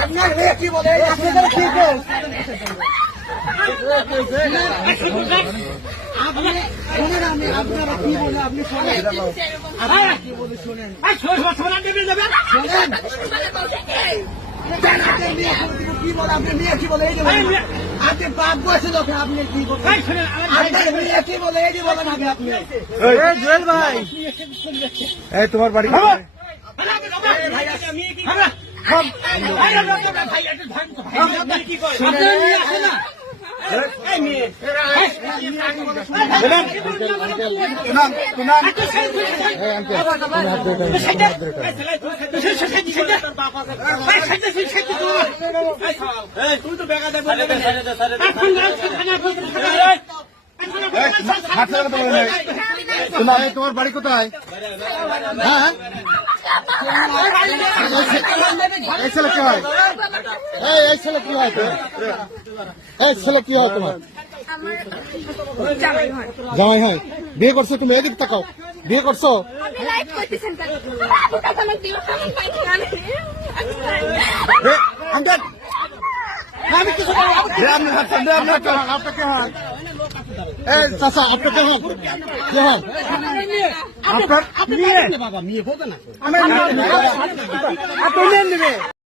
আপনার মেয়ে কি বলে? আপনাদের কি বল? আপনি শোনেন আমি আপনারা কি বলে? আপনি শোনেন। আপনারা কি বলে শোনেন? শোনেন। কি বলে? আপনার মেয়ে কি বলে? এই যে আপনি বাপ বয়সে লোকে আপনি কি বলেন? মেয়ে কি বলে? এই যে বলেন আগে আপনি। জুয়েল ভাই। এই তোমার বাড়ি? তোমার তোমার বাড়ি কোথায় হ্যাঁ এই ছেলে কি হয় এই এই ছেলে কি হয় তোমার? এই ছেলে কি হয় তোমার আমার জামাই হয় জামাই হয় বিয়ে করছো তুমি এদিক তাকাও বিয়ে করছো আপনি লাইট করতেছেন কেন আপনি কথা আমার দিও কেমন পাইছেন আমি এ, আঙ্কেল আমি কিছু বলবো না। এ, আপনি হাত ছাড়েন, আপনি হাত চাচা আপনার কে কে আপনার আপনি বাবা? মেয়ে বলবে না। আপনি নেন নেবে